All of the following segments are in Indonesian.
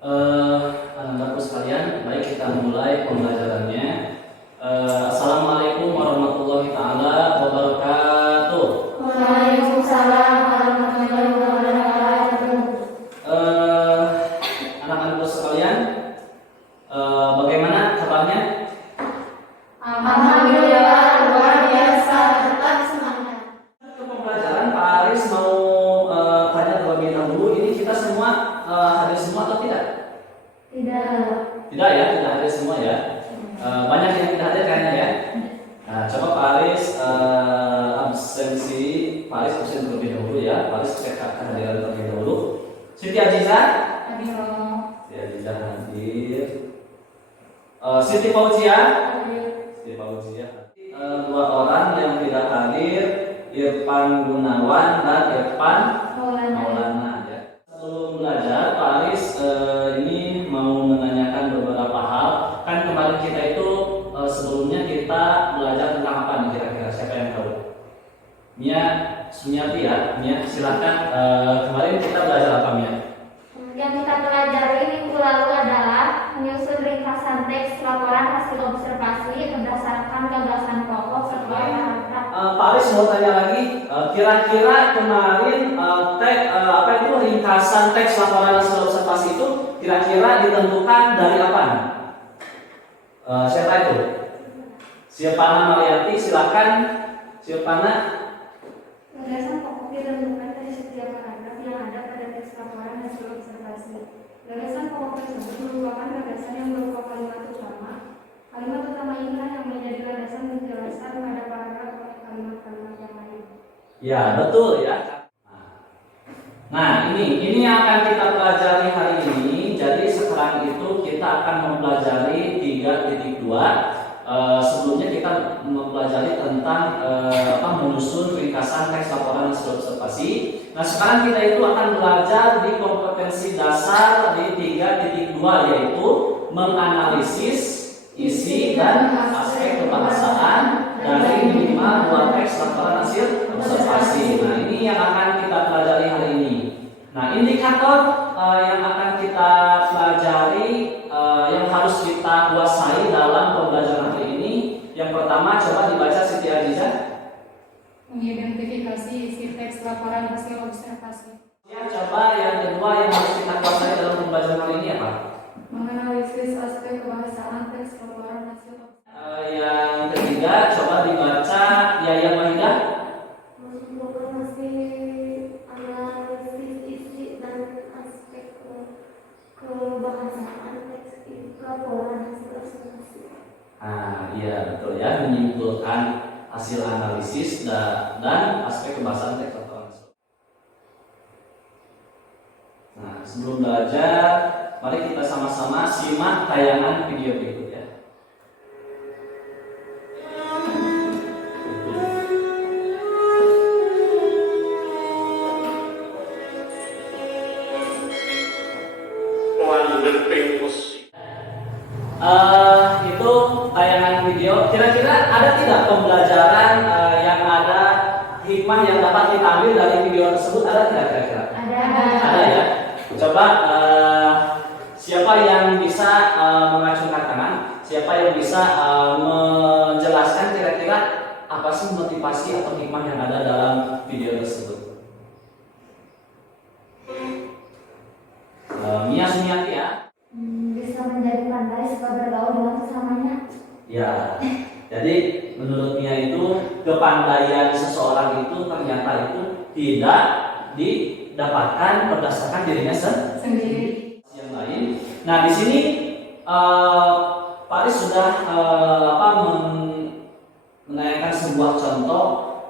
Anak-anakku sekalian, baik kita mulai pembelajarannya. Assalamualaikum warahmatullahi taala wabarakatuh. Waalaikumsalam warahmatullahi wabarakatuh. Anak-anakku sekalian, bagaimana kabarnya? Alhamdulillah luar biasa, tetap semangat. Ke pembelajaran, Pak Aris mau tanya terlebih dahulu. Ini kita semua hadir semua atau tidak? Tidak ya, tidak hadir semua ya. Banyak yang tidak hadir kayaknya ya. Nah, coba Pak Aris absensi. Pak Aris absen terlebih dahulu ya. Pak Aris cek kehadiran terlebih dahulu. Siti Aziza? Hadir. Siti Aziza hadir. Siti Fauzia? Siti Fauzia. Dua orang yang tidak hadir, Irfan Gunawan dan Irfan Maulana ya. Sebelum belajar, Pak Aris ini mau menanyakan beberapa hal. Kan kemarin kita itu sebelumnya kita belajar tentang apa nih kira-kira? Siapa yang tahu? Mia Sunyati ya. Mia silakan. Kemarin kita belajar apa, Mia? Yang kita pelajari minggu lalu adalah menyusun ringkasan teks laporan hasil observasi berdasarkan gagasan pokok serta paragraf. Pak Aris mau tanya lagi, kira-kira kemarin apa itu ringkasan teks laporan hasil observasi itu kira-kira ditentukan dari apa? Siapa itu? Siapana Marianti, silakan. Siapana. Gagasan pokok ditentukan dari setiap paragraf yang ada pada teks laporan hasil observasi. Gagasan pokok tersebut merupakan gagasan yang berupa kalimat utama. Kalimat utama inilah yang menjadi gagasan penjelasan pada paragraf oleh kalimat-kalimat yang lain. Ya, betul ya. Nah, ini yang akan kita pelajari hari ini. Jadi sekarang itu kita akan mempelajari 3.2. Sebelumnya kita mempelajari tentang menyusun ringkasan teks laporan hasil observasi. Nah, sekarang kita itu akan belajar di kompetensi dasar di 3.2, yaitu menganalisis isi dan aspek kebahasaan dari minimal 2 teks laporan hasil observasi. Nah, ini yang akan kita pelajari hari ini. Nah, indikator yang akan kita pelajari yang harus kita kuasai dalam pembelajaran hari ini. Yang pertama, coba dibaca Siti Aziza. Mengidentifikasi isi teks laporan hasil observasi. Ya, coba yang kedua yang harus kita kuasai dalam pembelajaran hari ini apa? Menganalisis aspek kebahasaan teks laporan hasil observasi. Yang ketiga, coba dibaca Yaya Mahidah. Informasi analisis isi dan aspek kebahasaan teks laporan hasil observasi. Iya betul ya, menyimpulkan hasil analisis dan aspek kebahasaan teks laporan. Nah, sebelum belajar, mari kita sama-sama simak tayangan video berikut ya. Itu tayangan video. Kira-kira ada tidak pembelajaran yang ada hikmah yang dapat kita ambil dari video tersebut? Ada tidak kira-kira? Ada ya. Coba siapa yang bisa mengacungkan tangan? Siapa yang bisa menjelaskan kira-kira apa sih motivasi atau hikmah yang ada dalam video tersebut? Mia Sunyati ya. Bisa menjadi pandai sebab bergaul dengan sesamanya. Ya, jadi menurut Mia itu kepandaian seseorang itu ternyata itu tidak didapatkan berdasarkan dirinya Sendiri. yang lain. Nah, di sini Pak Aris sudah menanyakan sebuah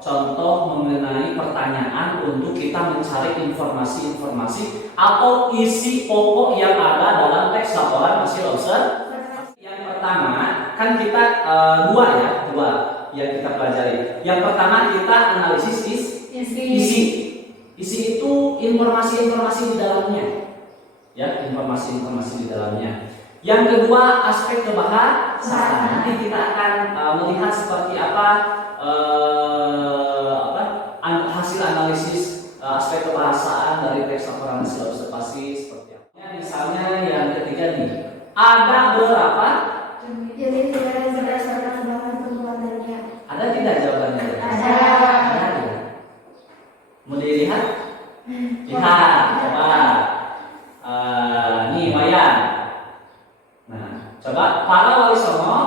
contoh mengenai pertanyaan untuk kita mencari informasi-informasi atau isi pokok yang ada dalam teks laporan hasil observasi. Yang pertama, kan kita dua yang kita pelajari. Yang pertama kita analisis isi. Isi itu informasi-informasi di dalamnya. Ya, informasi-informasi di dalamnya. Yang kedua, aspek kebahasaan. Nanti kita akan melihat seperti apa hasil analisis aspek kebahasaan dari teks laporan hasil observasi seperti apa. Misalnya yang Ada berapa? Jenis negara berdasarkan bahan pembuatannya. Ada tidak jawabannya? Ada. Ada. Mau dilihat? Lihat, coba. Nih Mayan. Nah, coba para wali songo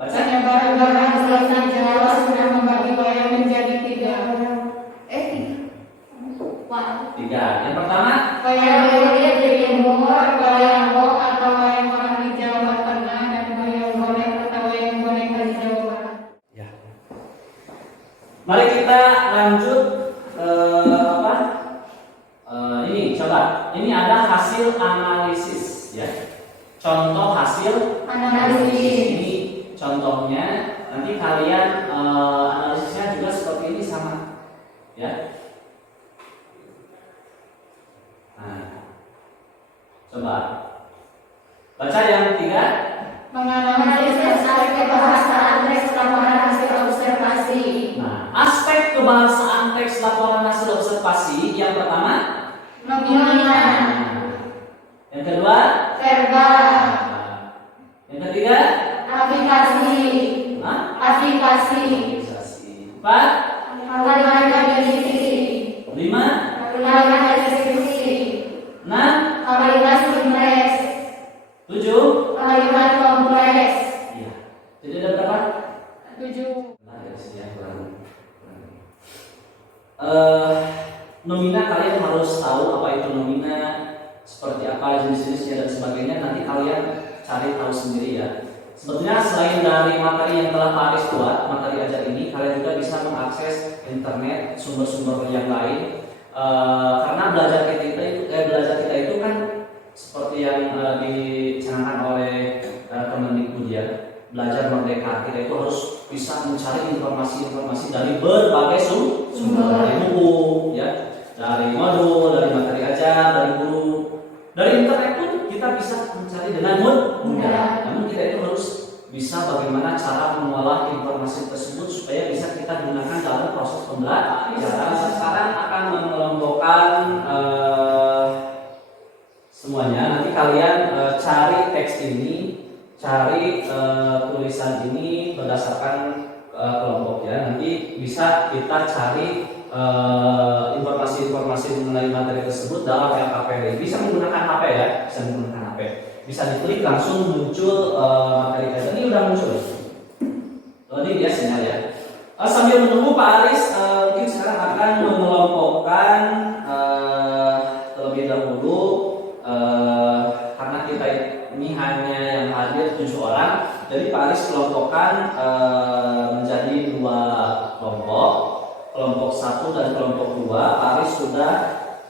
baca. Penyebaran barang selatan Jawa sudah membagi wayang menjadi 3. Wah. 3. Yang pertama, Wayang Belir di Timur, wayang Wok atau wayang orang di Jawa Tengah, dan wayang Bonek atau wayang boneka di Jawa Barat. ya. Mari kita lanjut ini coba. Ini ada hasil analisis ya. Contoh hasil Analisis. Ini contohnya. Nanti kalian analisisnya juga seperti ini sama ya. Nah, coba baca yang 3. Menganalisis aspek kebahasaan teks laporan hasil observasi. Nah, aspek kebahasaan teks laporan hasil observasi yang pertama. Nominal. Yang kedua. Verbal. Yang ketiga. Aplikasi. Aplikasi. Aplikasi. 4. Kalimat deskripsi. 5. Kalimat deskripsi. 6. Kalimat simpleks. 7. Kalimat kompleks. Iya. Jadi ada berapa? 7. Nah, dari sini yang kurang. Nomina kalian harus tahu apa itu nomina, seperti apa jenis-jenisnya dan sebagainya. Nanti kalian cari tahu sendiri ya. Sebetulnya selain dari materi yang telah Pak Aris buat, materi ajar ini, kalian juga bisa mengakses internet, sumber-sumber yang lain. Karena belajar kita itu kan seperti yang dicanangkan oleh Kemendikbud ya. Belajar merdeka, kita itu harus bisa mencari informasi-informasi dari berbagai sumber, dari buku ya, dari modul, dari materi ajar, dari guru, dari internet pun kita bisa mencari dengan mudah. Namun kita itu harus bisa bagaimana cara mengolah informasi tersebut supaya bisa kita gunakan dalam proses pembelajaran. Sekarang akan mengelompokkan semuanya. Nanti kalian cari teks ini, cari tulisan ini berdasarkan kelompok ya. Nanti bisa kita cari informasi-informasi mengenai materi tersebut dalam LKPD. Bisa menggunakan HP ya, bisa menggunakan HP. Bisa diklik langsung muncul materi kita. Ini udah muncul. Ini dia sinyal ya. Sambil menunggu Pak Aris, mungkin sekarang akan mengelompokkan terlebih dahulu karena kita ini hanya yang hadir 7 orang. Jadi Pak Aris kelompokkan menjadi 2 kelompok. Kelompok 1 dan kelompok 2. Pak Aris sudah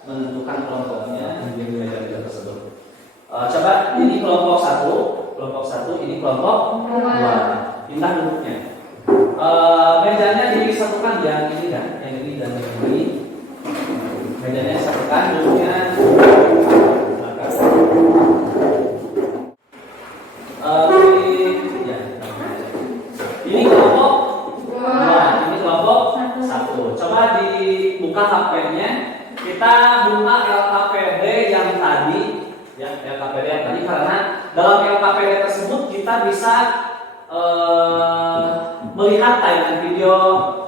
menentukan kelompoknya di meja tersebut. Coba ini kelompok 1, ini kelompok 2. Pindah duduknya. Mejanya disatukan yang ini kan, yang ini dan yang ini. Mejanya disatukan, duduknya ini kelompok 2, ini kelompok 1. Coba dibuka HP-nya. Kita buka LKPD yang tadi ya, LKPD yang tadi, karena dalam LKPD tersebut kita bisa melihat tayangan video.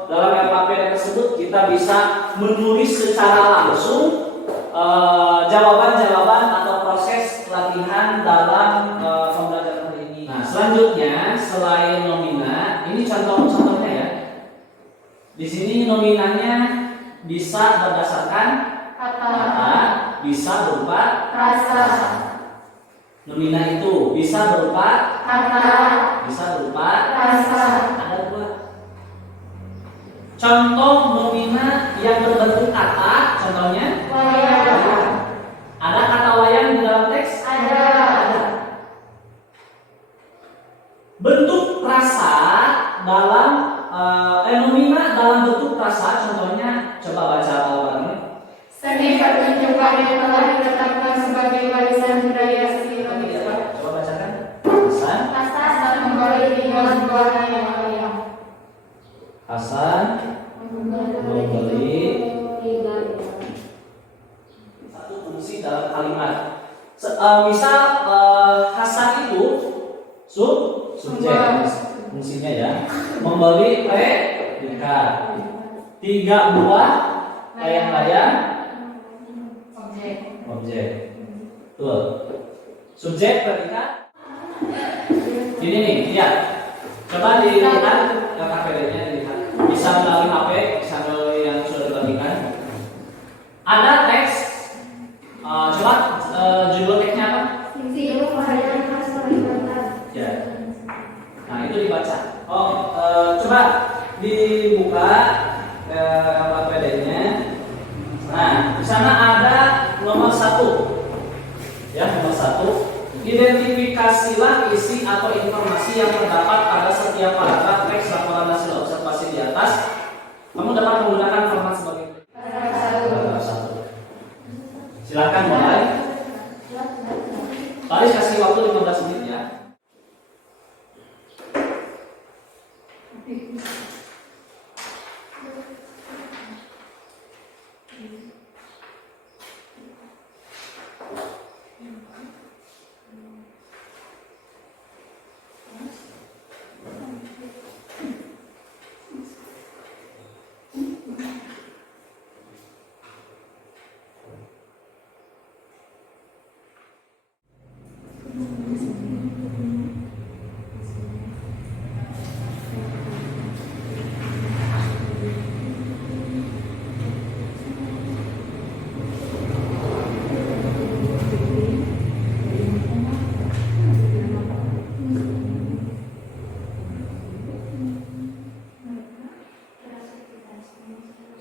Dalam LKPD tersebut kita bisa menulis secara langsung jawaban-jawaban atau proses latihan dalam pembelajaran hari ini. Nah, selanjutnya selain nomina, ini contoh-contohnya ya. Di sini nominanya bisa berdasarkan kata, bisa berupa Rasa. Nomina itu bisa berupa Kata. bisa berupa Rasa. Ada 2. Contoh nomina yang berbentuk kata, contohnya Wayang. ada kata wayang di dalam teks. Ada. Bentuk rasa dalam nomina dalam bentuk rasa, contohnya coba baca bareng. Seni pertunjukan yang telah ditetapkan sebagai warisan budaya seni Indonesia. Coba bacakan. Hasan. Hasan membeli 3 buah wayang. Hasan membeli Misal Hasan itu subjek fungsinya ya, membeli predikat. 3 buah layang-layang objek. Tuh. Subjek predikat. Ini nih, lihat. Coba dilihat KPD-nya dilihat. Bisa melalui HP, bisa melalui yang sudah dibagikan. Ada teks. Coba judul teksnya apa? Ya. Nah, itu dibaca. Coba dibuka KPD-nya. Nah, di sana ada nomor 1. Ya, nomor 1. Identifikasilah isi atau informasi yang terdapat pada setiap paragraf teks laporan hasil observasi di atas. Kamu dapat menggunakan format sebagai paragraf 1. Silakan mulai. Paris kasih waktu 15 menit ya.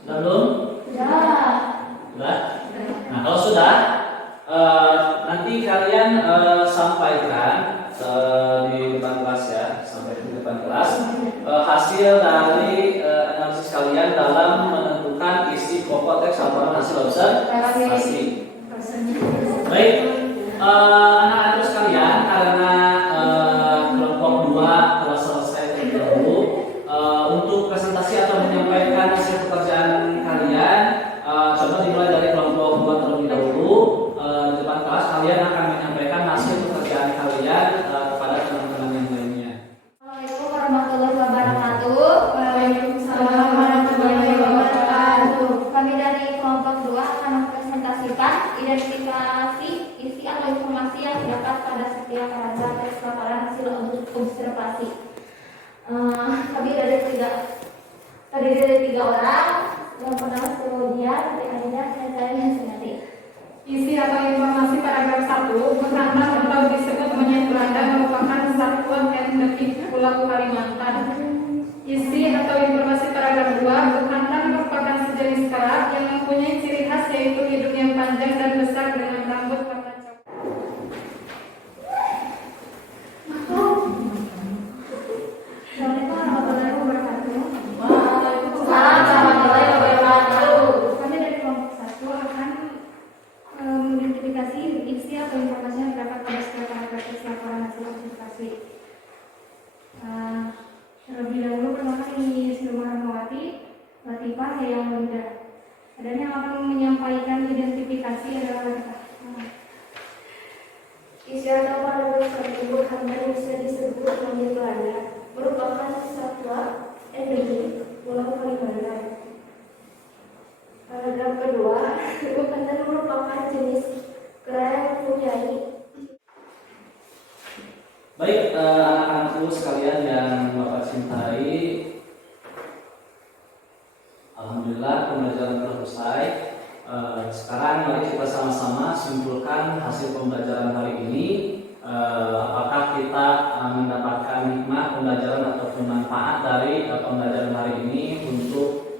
Sudah belum? Sudah. Nah, kalau sudah, nanti kalian sampaikan di depan kelas ya, sampai di depan kelas hasil dari analisis kalian dalam menentukan isi pokok teks laporan hasil observasi. Baik, anak-anak sekalian, karena kelompok 2 telah selesai terlebih dahulu, untuk presentasi atau menyampaikan hasil pekerjaan kalian, coba dimulai dari kelompok 2 terlebih dahulu. Di depan kelas kalian akan menyampaikan hasil pekerjaan kalian kepada teman-teman yang lainnya. Assalamualaikum warahmatullahi wabarakatuh. Waalaikumsalam warahmatullahi wabarakatuh. Kami dari kelompok 2 akan mempresentasikan identifikasi isi atau informasi yang terdapat pada setiap paragraf teks laporan hasil observasi. Kami terdiri dari 3 orang. Yang pertama Selodia, Aida, dan saya Senati. Isi atau informasi paragraf 1 Bekantan atau disebut monyet Belanda merupakan satuan etnik Pulau Kalimantan. Isi atau informasi paragraf 2 Bekantan merupakan sejenis kera yang mempunyai ciri khas yaitu hidung yang panjang dan besar dengan rambut warna coklat. Assalamualaikum warahmatullahi wabarakatuh. Waalaikumsalam warahmatullahi wabarakatuh. Kami dari kelompok 1 akan mengidentifikasi isi atau informasi yang terdapat pada setiap paragraf teks laporan hasil observasi. Terlebih dahulu perkenalkan ini Sri Rahmawati, Latifah, Hayang Linda. Dan yang akan menyampaikan identifikasi adalah mereka. Isi atau paragraf tersebut hanya bisa disebut monyet Belanda, merupakan satwa endemik Pulau Kalimantan. Paragraf kedua, bekantan merupakan jenis kera yang mempunyai. Baik, anak-anakku sekalian yang Bapak cintai, alhamdulillah pembelajaran telah selesai. Sekarang mari kita sama-sama simpulkan hasil pembelajaran hari ini. Apakah kita mendapatkan hikmah pembelajaran ataupun manfaat dari pembelajaran hari ini untuk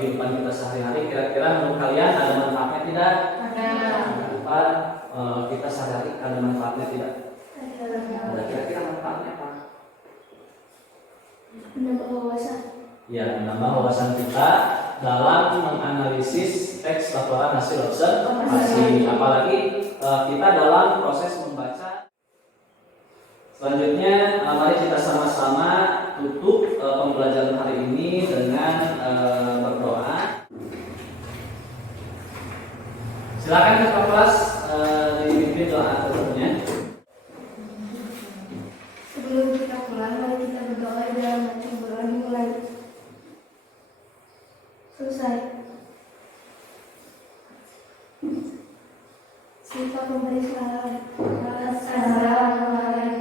kehidupan kita sehari-hari? Kira-kira menurut kalian ada manfaatnya tidak? Ada. Kehidupan kita sehari-hari ada manfaatnya tidak? Ada. Kira-kira manfaatnya apa? Menambah wawasan. Ya, menambah wawasan kita dalam menganalisis teks laporan hasil observasi. Apalagi kita dalam proses membaca. Selanjutnya, mari kita sama-sama tutup pembelajaran hari ini dengan berdoa. Silakan ke kelas di Pimpin doa tutupnya. Sebelum kita pulang, mari kita berdoa dalam baca doa dimulai. Selesai. Kita memberi salam. Assalamualaikum